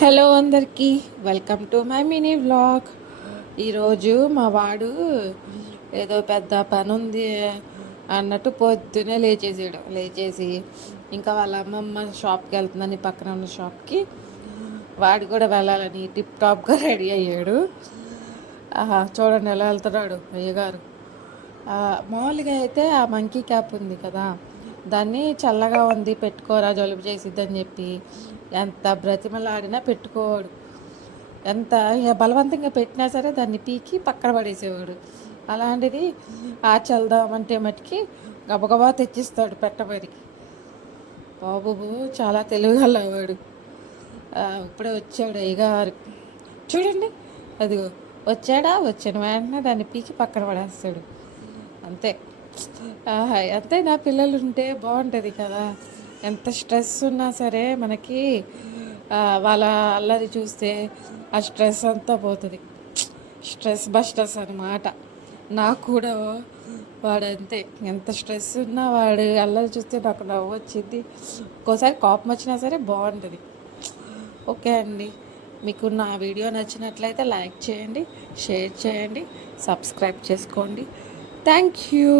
Hello అందరికీ welcome to my mini vlog. ఈరోజు మా వాడు ఏదో పెద్ద పని ఉంది అన్నట్టు పొద్దునే లేచేసి ఇంకా వాళ్ళ అమ్మమ్మ షాప్కి వెళ్తుందని పక్కన ఉన్న షాప్కి వాడు కూడా వెళ్ళాలని టిప్ టాప్గా రెడీ అయ్యాడు. చూడండి ఎలా వెళ్తున్నాడు అయ్యగారు. మామూలుగా అయితే ఆ మంకీ క్యాప్ ఉంది కదా, దాన్ని చల్లగా ఉంది పెట్టుకోరా జలుబు చేసిద్దని చెప్పి ఎంత బ్రతిమలాడినా పెట్టుకోవాడు. ఎంత బలవంతంగా పెట్టినా సరే దాన్ని పీకి పక్కన పడేసేవాడు. అలాంటిది చల్దామంటే మటుకి గబగబా తెచ్చిస్తాడు పెట్టబడికి. బాబు చాలా తెలివిగలవాడు. ఇప్పుడే వచ్చాడు అయ్యగారు. చూడండి, అదిగో వచ్చిన వెంటనే దాన్ని పీకి పక్కన పడేస్తాడు. అంతే. అంతే, నా పిల్లలు ఉంటే బాగుంటుంది కదా. ఎంత స్ట్రెస్ ఉన్నా సరే మనకి వాళ్ళ అల్లరి చూస్తే ఆ స్ట్రెస్ అంతా పోతుంది. స్ట్రెస్ బస్టర్స్ అనమాట. నాకు కూడా వాడంతే. ఎంత స్ట్రెస్ ఉన్నా వాడు అల్లరి చూస్తే నాకు నవ్వు వచ్చింది. ఒక్కోసారి కోపం వచ్చినా సరే బాగుంటుంది. ఓకే అండి, మీకు నా వీడియో నచ్చినట్లయితే లైక్ చేయండి, షేర్ చేయండి, సబ్స్క్రైబ్ చేసుకోండి. Thank you.